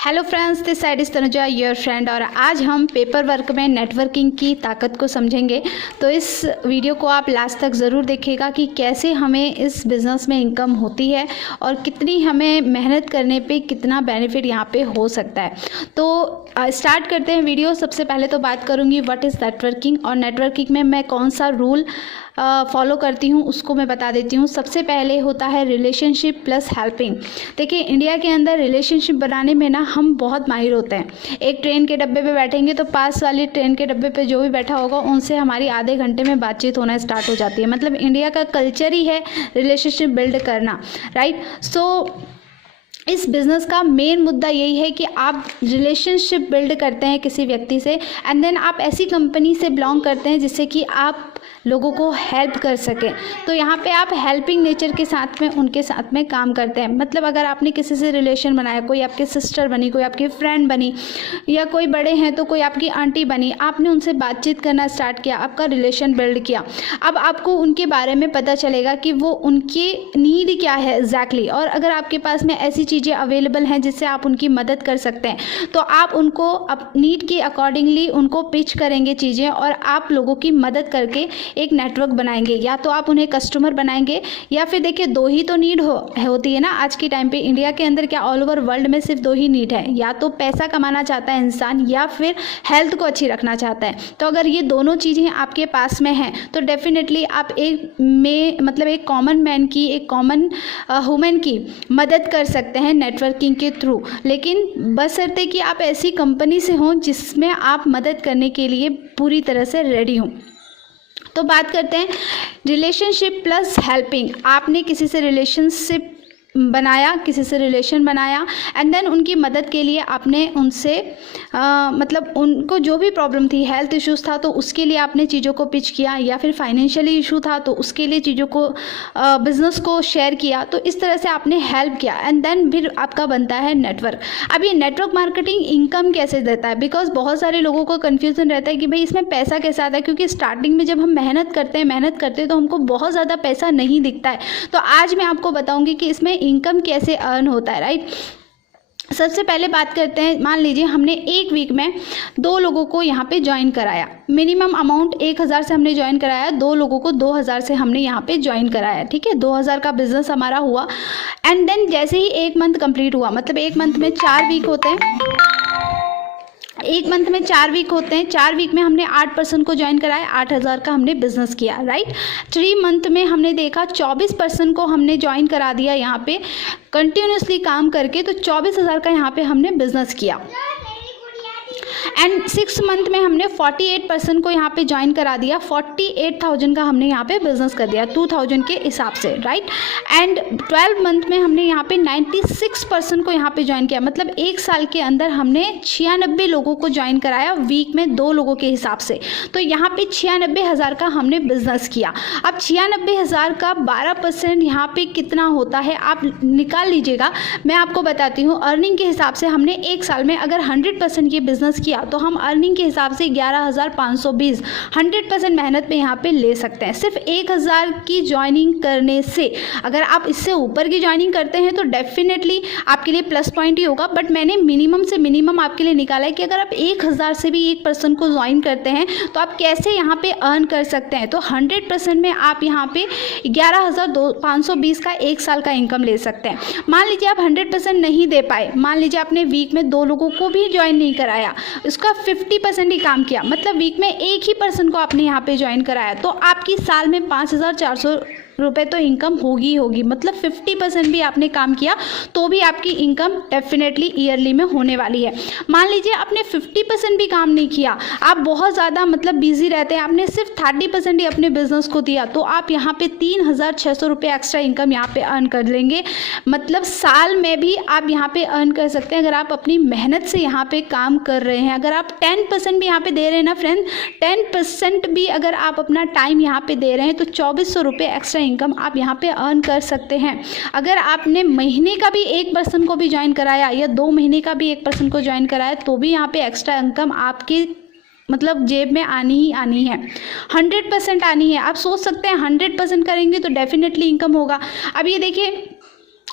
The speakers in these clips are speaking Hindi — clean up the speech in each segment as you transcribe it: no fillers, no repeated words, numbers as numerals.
Hello friends, this side is Tanuja your friend. और आज हम पेपर वर्क में नेटवर्किंग की ताकत को समझेंगे। तो इस वीडियो को आप लास्ट तक ज़रूर देखिएगा कि कैसे हमें इस बिज़नेस में इनकम होती है और कितनी हमें मेहनत करने पे कितना बेनिफिट यहाँ पे हो सकता है। तो स्टार्ट करते हैं वीडियो। सबसे पहले तो बात करूँगी व्हाट इज़ नेटवर्किंग, और नेटवर्किंग में मैं कौन सा रूल फॉलो करती हूँ उसको मैं बता देती हूँ। सबसे पहले होता है रिलेशनशिप प्लस हेल्पिंग। देखिए, इंडिया के अंदर रिलेशनशिप बनाने में ना हम बहुत माहिर होते हैं। एक ट्रेन के डब्बे पे बैठेंगे तो पास वाली ट्रेन के डब्बे पे जो भी बैठा होगा उनसे हमारी आधे घंटे में बातचीत होना स्टार्ट हो जाती है। मतलब इंडिया का कल्चर ही है रिलेशनशिप बिल्ड करना, राइट। सो इस बिज़नेस का मेन मुद्दा यही है कि आप रिलेशनशिप बिल्ड करते हैं किसी व्यक्ति से, एंड देन आप ऐसी कंपनी से बिलोंग करते हैं जिससे कि आप लोगों को हेल्प कर सकें। तो यहाँ पे आप हेल्पिंग नेचर के साथ में उनके साथ में काम करते हैं। मतलब अगर आपने किसी से रिलेशन बनाया, कोई आपकी सिस्टर बनी, कोई आपकी फ्रेंड बनी, या कोई बड़े हैं तो कोई आपकी आंटी बनी, आपने उनसे बातचीत करना स्टार्ट किया, आपका रिलेशन बिल्ड किया। अब आपको उनके बारे में पता चलेगा कि वो उनकी नीड क्या है एग्जैक्टली, और अगर आपके पास में ऐसी चीज़ें अवेलेबल हैं जिससे आप उनकी मदद कर सकते हैं तो आप उनको नीड के अकॉर्डिंगली उनको पिच करेंगे चीज़ें, और आप लोगों की मदद करके एक नेटवर्क बनाएंगे। या तो आप उन्हें कस्टमर बनाएंगे, या फिर देखिए दो ही तो नीड होती है ना आज के टाइम पे। इंडिया के अंदर क्या ऑल ओवर वर्ल्ड में सिर्फ दो ही नीड है, या तो पैसा कमाना चाहता है इंसान या फिर हेल्थ को अच्छी रखना चाहता है। तो अगर ये दोनों चीज़ें आपके पास में हैं तो डेफिनेटली आप एक कॉमन मैन की, एक कॉमन वुमेन की मदद कर सकते हैं नेटवर्किंग के थ्रू। लेकिन बशर्ते कि आप ऐसी कंपनी से हों जिसमें आप मदद करने के लिए पूरी तरह से रेडी हों। तो बात करते हैं रिलेशनशिप प्लस हेल्पिंग। आपने किसी से रिलेशनशिप बनाया, किसी से रिलेशन बनाया, एंड देन उनकी मदद के लिए आपने उनसे मतलब उनको जो भी प्रॉब्लम थी, हेल्थ इश्यूज़ था तो उसके लिए आपने चीज़ों को पिच किया, या फिर फाइनेंशियली इशू था तो उसके लिए चीज़ों को बिज़नेस को शेयर किया। तो इस तरह से आपने हेल्प किया, एंड देन फिर आपका बनता है नेटवर्क। अब ये नेटवर्क मार्केटिंग इनकम कैसे देता है? बिकॉज बहुत सारे लोगों को कन्फ्यूज़न रहता है कि भाई इसमें पैसा कैसे आता है, क्योंकि स्टार्टिंग में जब हम मेहनत करते हैं तो हमको बहुत ज़्यादा पैसा नहीं दिखता है। तो आज मैं आपको बताऊँगी कि इसमें इनकम कैसे अर्न होता है, राइट। सबसे पहले बात करते हैं, मान लीजिए हमने एक वीक में 2 लोगों को यहाँ पे ज्वाइन कराया। मिनिमम अमाउंट 1000 से हमने ज्वाइन कराया, 2 लोगों को 2000 से हमने यहाँ पे ज्वाइन कराया, ठीक है। 2000 का बिजनेस हमारा हुआ, एंड देन जैसे ही 1 मंथ कंप्लीट हुआ, मतलब 1 मंथ में 4 वीक होते हैं, 1 मंथ में 4 वीक होते हैं। 4 वीक में हमने 8 पर्सन को ज्वाइन कराया, 8000 का हमने बिजनेस किया, राइट। 3 मंथ में हमने देखा 24 पर्सन को हमने ज्वाइन करा दिया यहाँ पे कंटिन्यूसली काम करके, तो 24,000 का यहाँ पे हमने बिजनेस किया। एंड 6 मंथ में हमने 48 पर्सन को यहाँ पे ज्वाइन करा दिया, 48,000 का हमने यहाँ पे बिजनेस कर दिया 2000 के हिसाब से, राइट। एंड 12 मंथ में हमने यहाँ पे 96 पर्सन को यहाँ पे ज्वाइन किया। मतलब 1 साल के अंदर हमने 96 लोगों को ज्वाइन कराया, वीक में 2 लोगों के हिसाब से। तो यहाँ पे 96,000 का हमने बिजनेस किया। अब 96,000 का 12% यहाँ पे कितना होता है आप निकाल लीजिएगा, मैं आपको बताती हूँ। अर्निंग के हिसाब से हमने 1 साल में अगर 100% ये बिजनेस किया तो हम अर्निंग के हिसाब से 11,520 100% मेहनत पे यहाँ पे ले सकते हैं। सिर्फ 1000 की ज्वाइनिंग करने से, अगर आप इससे ऊपर की ज्वाइनिंग करते हैं तो डेफिनेटली आपके लिए प्लस पॉइंट ही होगा। बट मैंने मिनिमम से मिनिमम आपके लिए निकाला है कि अगर आप 1000 से भी एक पर्सन को ज्वाइन करते हैं तो आप कैसे यहाँ पे अर्न कर सकते हैं। तो 100% में आप यहाँ पे 11,520 का 1 साल का इनकम ले सकते हैं। मान लीजिए आप 100% नहीं दे पाए, मान लीजिए आपने वीक में 2 लोगों को भी ज्वाइन नहीं कराया, उसका 50% ही काम किया, मतलब वीक में 1 ही पर्सन को आपने यहाँ पे ज्वाइन कराया, तो आपकी साल में 5,400 रुपये तो इनकम होगी होगी। मतलब 50% भी आपने काम किया तो भी आपकी इनकम डेफिनेटली ईयरली में होने वाली है। मान लीजिए आपने 50% भी काम नहीं किया, आप बहुत ज़्यादा मतलब बिजी रहते हैं, आपने सिर्फ 30% ही अपने बिजनेस को दिया, तो आप यहाँ पे 3,600 रुपये एक्स्ट्रा इनकम यहाँ पे अर्न कर लेंगे। मतलब साल में भी आप यहाँ पे अर्न कर सकते हैं अगर आप अपनी मेहनत से यहाँ पे काम कर रहे हैं। अगर आप 10% भी यहाँ पे दे रहे हैं ना फ्रेंड, 10% भी अगर आप अपना टाइम यहाँ पे दे रहे हैं तो 2400 रुपये एक्स्ट्रा इनकम आप यहाँ पे अर्न कर सकते हैं। अगर आपने महीने का भी 1 पर्सन को भी ज्वाइन कराया या 2 महीने का भी 1 पर्सन को ज्वाइन कराया तो भी यहाँ पे एक्स्ट्रा इनकम आपकी मतलब जेब में आनी ही आनी है, 100% आनी है। आप सोच सकते हैं 100% करेंगे तो डेफिनेटली इनकम होगा। अब ये देखिए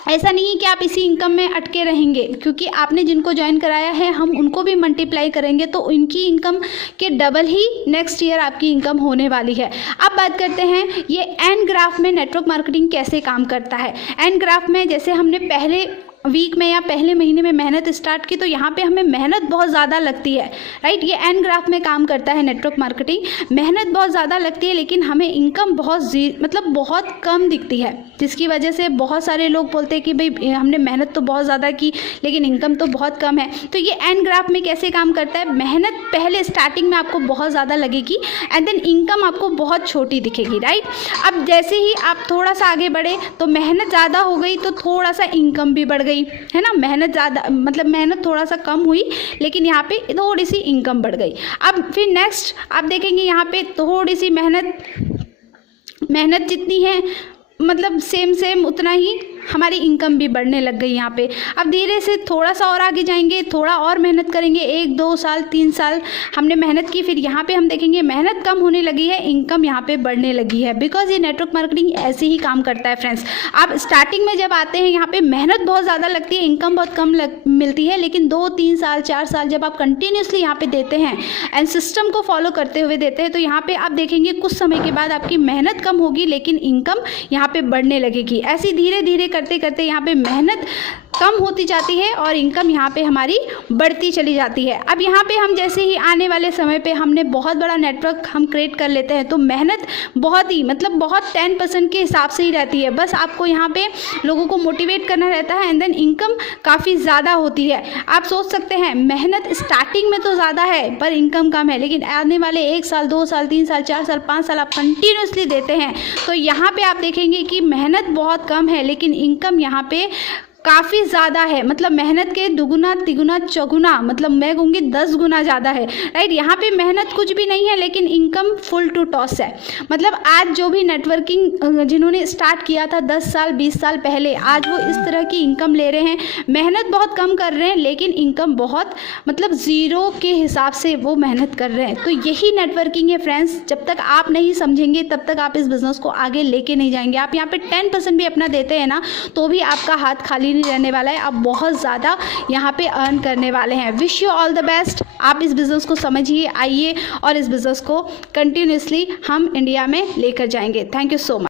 ऐसा नहीं है कि आप इसी इनकम में अटके रहेंगे, क्योंकि आपने जिनको ज्वाइन कराया है हम उनको भी मल्टीप्लाई करेंगे तो उनकी इनकम के डबल ही नेक्स्ट ईयर आपकी इनकम होने वाली है। अब बात करते हैं ये एन ग्राफ में नेटवर्क मार्केटिंग कैसे काम करता है। एन ग्राफ में जैसे हमने पहले वीक में या पहले महीने में मेहनत स्टार्ट की तो यहाँ पे हमें मेहनत बहुत ज़्यादा लगती है, राइट। ये एन ग्राफ में काम करता है नेटवर्क मार्केटिंग। मेहनत बहुत ज़्यादा लगती है लेकिन हमें इनकम बहुत कम दिखती है, जिसकी वजह से बहुत सारे लोग बोलते हैं कि भाई हमने मेहनत तो बहुत ज़्यादा की लेकिन इनकम तो बहुत कम है। तो ये एन ग्राफ में कैसे काम करता है, मेहनत पहले स्टार्टिंग में आपको बहुत ज़्यादा लगेगी एंड देन इनकम आपको बहुत छोटी दिखेगी, राइट। अब जैसे ही आप थोड़ा सा आगे बढ़े तो मेहनत ज़्यादा हो गई तो थोड़ा सा इनकम भी बढ़ गई, है ना। मेहनत ज़्यादा मेहनत थोड़ा सा कम हुई लेकिन यहाँ पे थोड़ी सी इनकम बढ़ गई। अब फिर नेक्स्ट आप देखेंगे यहाँ पे थोड़ी सी मेहनत जितनी है सेम उतना ही हमारी इनकम भी बढ़ने लग गई यहाँ पे। अब धीरे से थोड़ा सा और आगे जाएंगे, थोड़ा और मेहनत करेंगे, 1-2 साल 3 साल हमने मेहनत की, फिर यहाँ पे हम देखेंगे मेहनत कम होने लगी है, इनकम यहाँ पे बढ़ने लगी है। बिकॉज ये नेटवर्क मार्केटिंग ऐसे ही काम करता है फ्रेंड्स। आप स्टार्टिंग में जब आते हैं यहाँ पे मेहनत बहुत ज़्यादा लगती है, इनकम बहुत कम मिलती है, लेकिन 2-3 साल 4 साल जब आप कंटिन्यूसली यहाँ पे देते हैं एंड सिस्टम को फॉलो करते हुए देते हैं तो यहाँ पे आप देखेंगे कुछ समय के बाद आपकी मेहनत कम होगी लेकिन इनकम यहाँ पे बढ़ने लगेगी। ऐसी धीरे धीरे करते करते यहाँ पे मेहनत कम होती जाती है और इनकम यहाँ पे हमारी बढ़ती चली जाती है। अब यहाँ पे हम जैसे ही आने वाले समय पे हमने बहुत बड़ा नेटवर्क हम क्रिएट कर लेते हैं तो मेहनत बहुत 10% के हिसाब से ही रहती है। बस आपको यहाँ पे लोगों को मोटिवेट करना रहता है एंड देन इनकम काफ़ी ज़्यादा होती है। आप सोच सकते हैं मेहनत स्टार्टिंग में तो ज़्यादा है पर इनकम कम है, लेकिन आने वाले 1 साल 2 साल 3 साल 4 साल 5 साल आप कंटिन्यूसली देते हैं तो यहाँ पर आप देखेंगे कि मेहनत बहुत कम है लेकिन इनकम यहाँ पे काफ़ी ज़्यादा है। मेहनत के दुगुना तिगुना चौगुना मैं कहूँगी 10 गुना ज़्यादा है, राइट। यहाँ पे मेहनत कुछ भी नहीं है लेकिन इनकम फुल टू टॉस है। आज जो भी नेटवर्किंग जिन्होंने स्टार्ट किया था 10 साल 20 साल पहले, आज वो इस तरह की इनकम ले रहे हैं। मेहनत बहुत कम कर रहे हैं लेकिन इनकम बहुत ज़ीरो के हिसाब से वो मेहनत कर रहे हैं। तो यही नेटवर्किंग है फ्रेंड्स। जब तक आप नहीं समझेंगे तब तक आप इस बिज़नेस को आगे लेके नहीं जाएंगे। आप यहाँ पे 10% भी अपना देते हैं ना तो भी आपका हाथ खाली नहीं रहने वाला है, आप बहुत ज़्यादा यहाँ पे अर्न करने वाले हैं। Wish you all the best. आप इस बिज़नेस को समझिए, आइए और इस बिज़नेस को कंटिन्यूसली हम इंडिया में लेकर जाएंगे। Thank you so much.